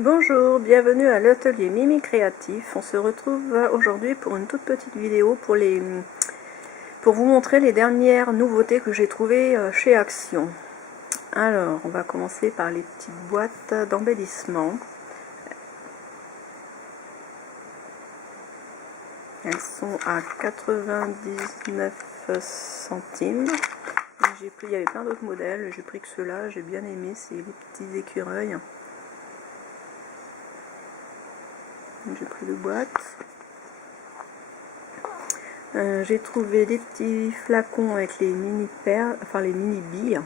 Bonjour, bienvenue à l'atelier Mimi Créatif. On se retrouve aujourd'hui pour une toute petite vidéo pour vous montrer les dernières nouveautés que j'ai trouvées chez Action. Alors, on va commencer par les petites boîtes d'embellissement. Elles sont à 99 centimes. Il y avait plein d'autres modèles, j'ai pris que ceux-là, j'ai bien aimé, c'est les petits écureuils. J'ai pris deux boîtes. J'ai trouvé des petits flacons avec les mini perles, enfin les mini billes.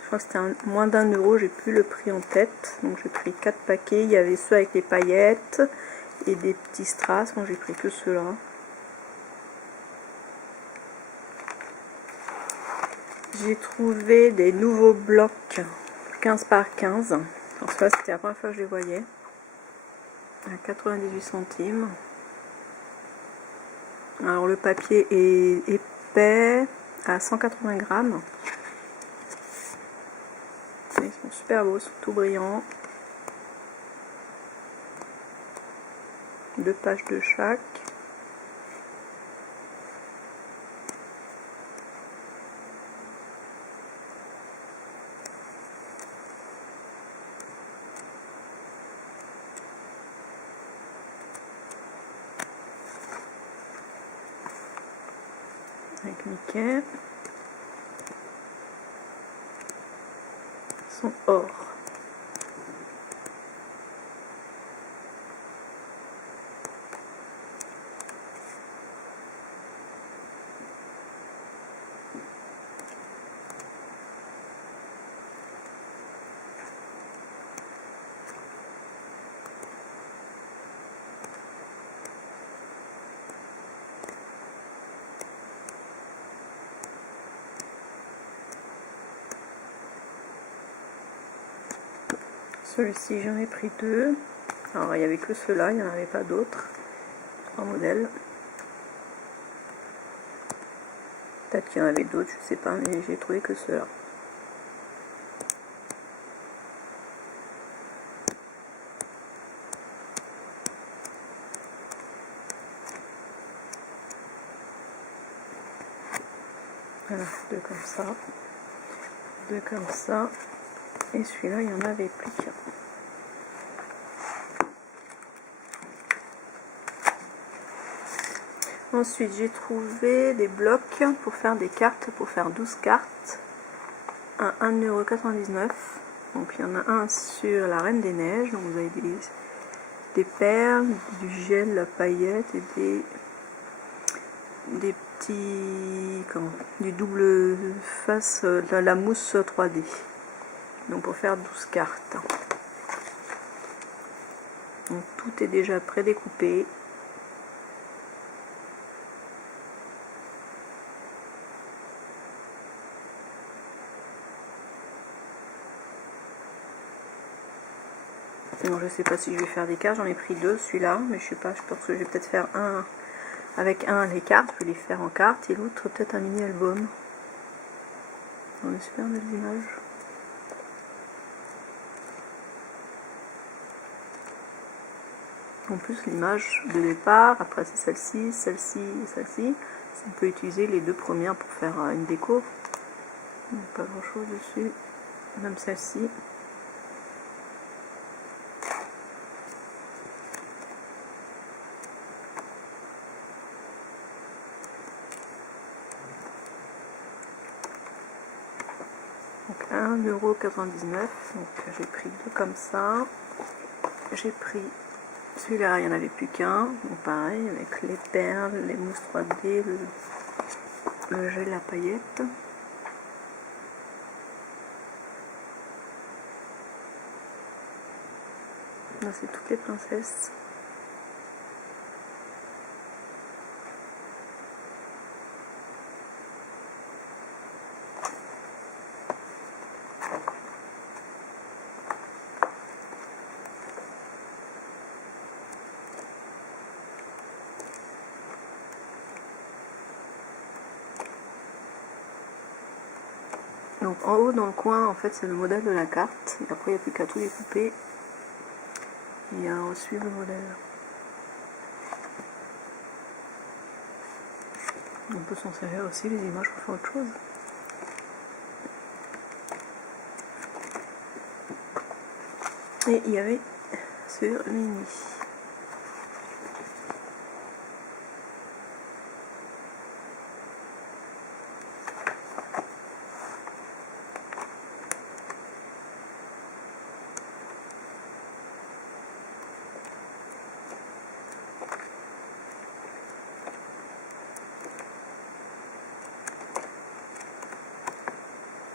Je crois que c'était moins d'1 €, j'ai plus le prix en tête. Donc j'ai pris 4 paquets. Il y avait ceux avec les paillettes et des petits strass. Moi j'ai pris que ceux-là. J'ai trouvé des nouveaux blocs 15 par 15. Alors ça c'était la première fois que je les voyais. À 98 centimes. Alors le papier est épais à 180 grammes. Ils sont super beaux, ils sont tout brillants. 2 pages de chaque. Avec Mickey. Ils sont or. Celui-ci j'en ai pris 2. Alors il n'y avait que ceux-là, il n'y en avait pas d'autres. 3 modèles. Peut-être qu'il y en avait d'autres, je sais pas, mais j'ai trouvé que ceux-là. Voilà, 2 comme ça. 2 comme ça. Et celui-là, il n'y en avait plus qu'un. Ensuite, j'ai trouvé des blocs pour faire des cartes, pour faire 12 cartes à 1,99 €. Donc, il y en a un sur la Reine des Neiges. Donc, vous avez des perles, du gel à paillettes et des petits, du double face, de la mousse 3D. Donc, pour faire 12 cartes. Donc, tout est déjà prédécoupé. Sinon, je sais pas si je vais faire des cartes, j'en ai pris 2, celui-là, mais je sais pas, je pense que je vais peut-être faire un avec les cartes, je vais les faire en cartes, et l'autre peut-être un mini album. On a super belles images. En plus, l'image de départ, après c'est celle-ci, celle-ci et celle-ci. On peut utiliser les 2 premières pour faire une déco. Il n'y a pas grand chose dessus, même celle-ci. Donc 1,99 €. Donc j'ai pris 2 comme ça. J'ai pris celui-là, il n'y en avait plus qu'un. Donc pareil, avec les perles, les mousses 3D, le gel à paillettes. Là, c'est toutes les princesses. Donc en haut dans le coin, en fait, c'est le modèle de la carte. Et après, il n'y a plus qu'à tout découper et à suivre le modèle. On peut s'en servir aussi les images pour faire autre chose. Et il y avait sur Mini.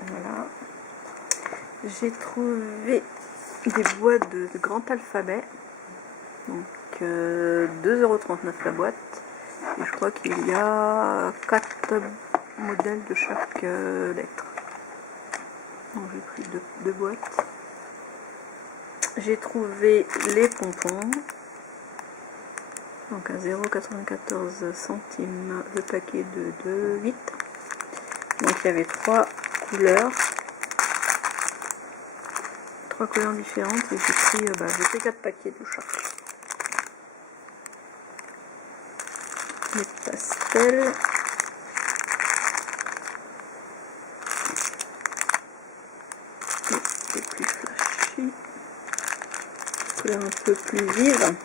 Voilà. J'ai trouvé des boîtes de grand alphabet. Donc 2,39 € la boîte. Et je crois qu'il y a 4 modèles de chaque lettre. Donc j'ai pris deux boîtes. J'ai trouvé les pompons. Donc à 0,94 centimes le paquet de 8. Donc il y avait 3 couleurs. 3 couleurs différentes et j'ai pris 4 paquets de chaque. Les pastels. Les plus flashy. Couleur un peu plus vive.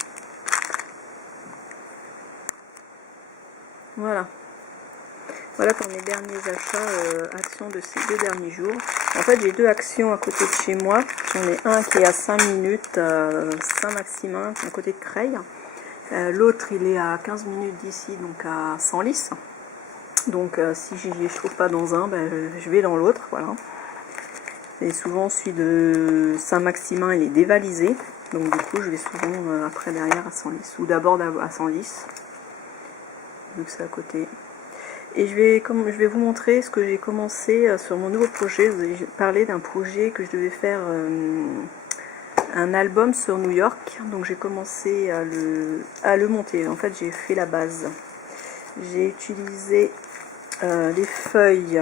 Voilà. Voilà pour mes derniers achats, actions de ces 2 derniers jours. En fait, j'ai 2 actions à côté de chez moi. J'en ai un qui est à 5 minutes, Saint-Maximin, à côté de Creil. L'autre, il est à 15 minutes d'ici, donc à Senlis. Donc, si je ne trouve pas dans un, je vais dans l'autre. Voilà. Et souvent, celui de Saint-Maximin, il est dévalisé. Donc, du coup, je vais souvent après derrière à Senlis. Ou d'abord à Senlis, vu que c'est à côté. Et je vais vous montrer ce que j'ai commencé sur mon nouveau projet. Vous avez parlé d'un projet que je devais faire un album sur New York. Donc j'ai commencé à le monter. En fait, j'ai fait la base. J'ai utilisé les feuilles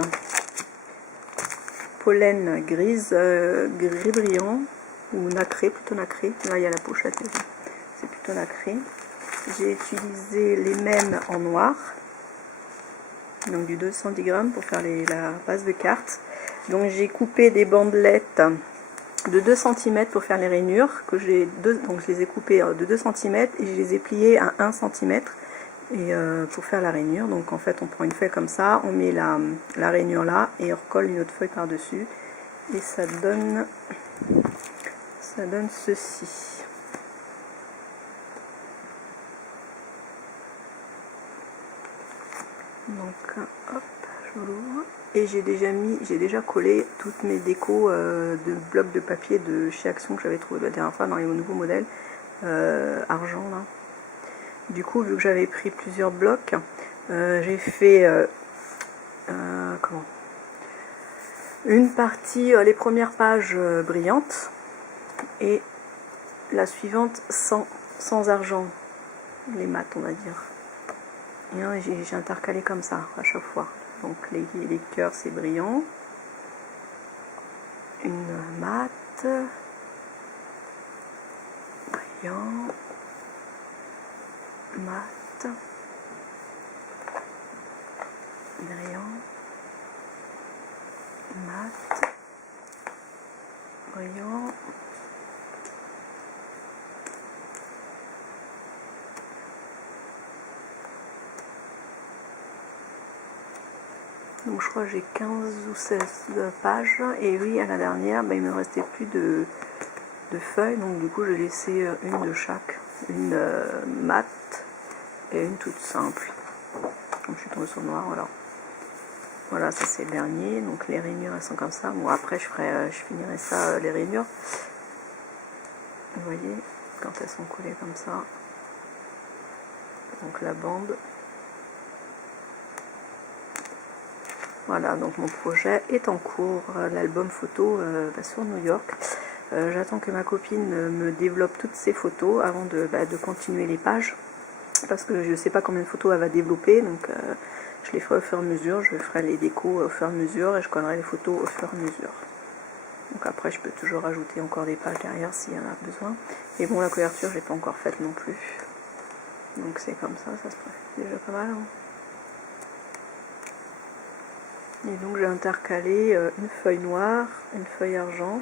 pollen grise, gris brillant, ou nacré, plutôt nacré. Là, il y a la pochette, c'est plutôt nacré. J'ai utilisé les mêmes en noir. Donc du 210 grammes pour faire la base de carte. Donc j'ai coupé des bandelettes de 2 cm pour faire les rainures. Donc je les ai coupées de 2 cm et je les ai pliées à 1 cm pour faire la rainure. Donc en fait on prend une feuille comme ça, on met la rainure là et on recolle une autre feuille par dessus. Et ça donne ceci. Donc hop, je l'ouvre et j'ai déjà collé toutes mes décos de blocs de papier de chez Action que j'avais trouvé la dernière fois dans les nouveaux modèles argent là. Du coup, vu que j'avais pris plusieurs blocs, j'ai fait une partie, les premières pages brillantes et la suivante sans argent, les mat on va dire. Et j'ai intercalé comme ça à chaque fois. Donc les cœurs c'est brillant. Une mat. Brillant. Mat. Brillant. Mat. Brillant. Donc je crois que j'ai 15 ou 16 pages. Et oui, à la dernière, il me restait plus de feuilles. Donc du coup, j'ai laissé une de chaque. Une mat et une toute simple. Donc je suis tombée sur le noir, voilà. Voilà, ça c'est le dernier. Donc les rainures, elles sont comme ça. Bon, après, je finirai ça, les rainures. Vous voyez, quand elles sont collées comme ça. Donc la bande. Voilà, donc mon projet est en cours, l'album photo sur New York. J'attends que ma copine me développe toutes ces photos avant de continuer les pages. Parce que je ne sais pas combien de photos elle va développer, donc je les ferai au fur et à mesure. Je ferai les décos au fur et à mesure et je collerai les photos au fur et à mesure. Donc après je peux toujours rajouter encore des pages derrière s'il y en a besoin. Et bon, la couverture j'ai pas encore faite non plus. Donc c'est comme ça se passe déjà pas mal. Hein. Et donc j'ai intercalé une feuille noire, une feuille argent.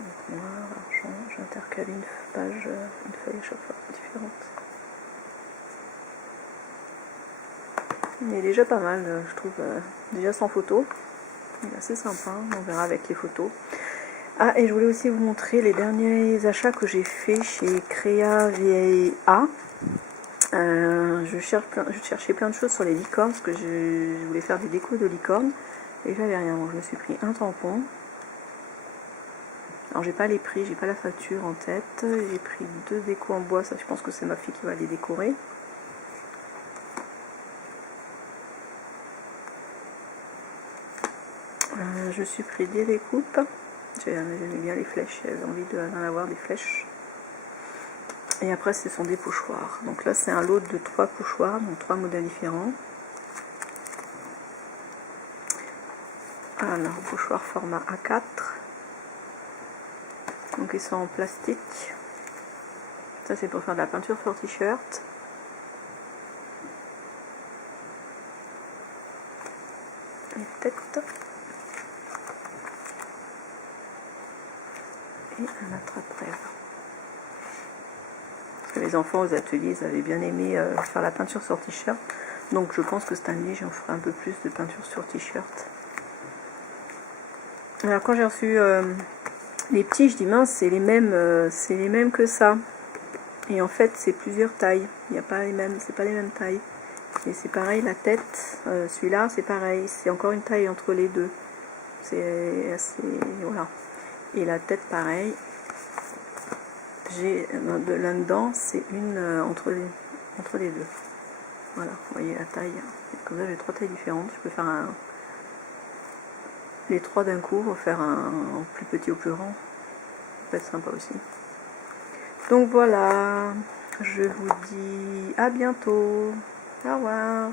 Donc noir, argent, j'ai intercalé une page, une feuille à chaque fois différente. Il est déjà pas mal, je trouve, déjà sans photo. Il est assez sympa, on verra avec les photos. Ah, et je voulais aussi vous montrer les derniers achats que j'ai fait chez Créa VA. Je cherchais plein de choses sur les licornes, parce que je voulais faire des décos de licornes, et j'avais rien. Donc je me suis pris un tampon. Alors j'ai pas les prix, j'ai pas la facture en tête. J'ai pris 2 décos en bois, ça je pense que c'est ma fille qui va les décorer. Je me suis pris des découpes. J'aimais bien les flèches, j'avais envie d'en avoir des flèches. Et après ce sont des pochoirs. Donc là c'est un lot de 3 pochoirs, donc 3 modèles différents. Alors, pochoir format A4. Donc ils sont en plastique. Ça c'est pour faire de la peinture sur t-shirt. Et tête. Et un attrape-rêve. Parce que les enfants aux ateliers, ils avaient bien aimé faire la peinture sur t-shirt. Donc je pense que cette année, j'en ferai un peu plus de peinture sur t-shirt. Alors quand j'ai reçu les petits, je dis mince, c'est les mêmes que ça. Et en fait, c'est plusieurs tailles. Il n'y a pas les mêmes, c'est pas les mêmes tailles. Et c'est pareil, la tête, celui-là, c'est pareil. C'est encore une taille entre les deux. C'est assez, voilà. Et la tête, pareil. J'ai là-dedans, c'est une entre les deux. Voilà, vous voyez la taille. Comme ça, j'ai 3 tailles différentes. Je peux faire les 3 d'un coup, refaire un plus petit ou plus grand. Ça peut être sympa aussi. Donc voilà, je vous dis à bientôt. Au revoir.